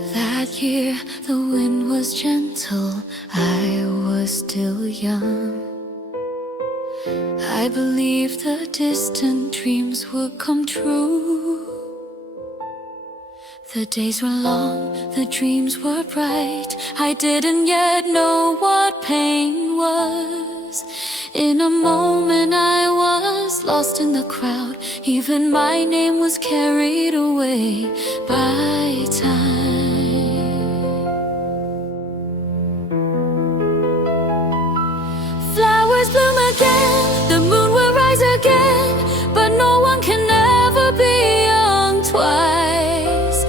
That year the wind was gentle, I was still young. I believed the distant dreams would come true. The days were long, the dreams were bright. I didn't yet know what pain was. In a moment I was lost in the crowd. Even my name was carried away by time. Flowers bloom again, the moon will rise again, but no one can ever be young twice.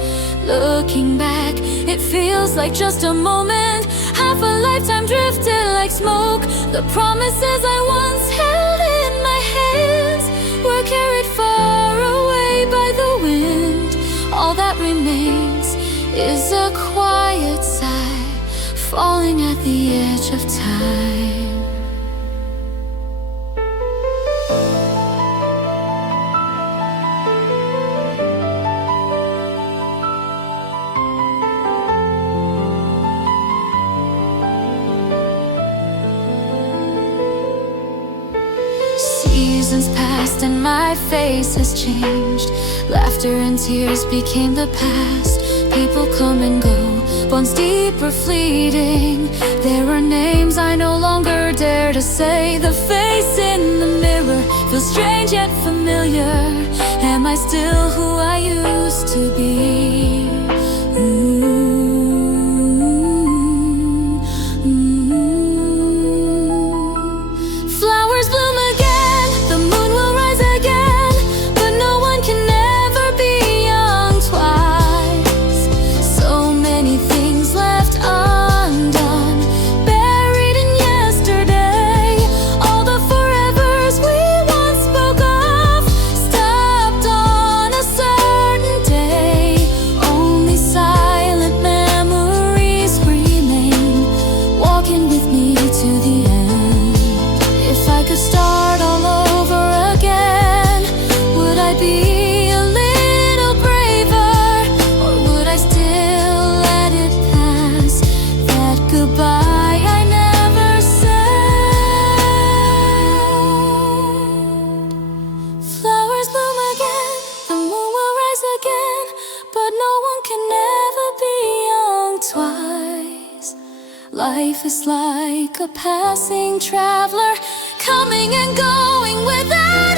Looking back, it feels like just a moment. Half a lifetime drifted like smoke. The promises I once held in my hands were carried far away by the wind. All that remains is a quiet sigh, falling at the edge of time. Seasons passed and my face has changed. Laughter and tears became the past. People come and go, bonds deep or fleeting. There are names I no longer dare to say. The face in the mirror feels strange yet familiar. Am I still who I used to be? Flowers bloom again, the moon will rise again, but no one can ever be young twice. So many things left undone, buried in yesterday. All the forevers we once spoke of stopped on a certain day. Only silent memories remain, walking with me to the end. If I could start all over again, would I be a little braver, or would I still let it pass? That goodbye I never said. Flowers bloom again, the moon will rise again, but no one can ever be young twice. Life is like a passing traveler, coming and going without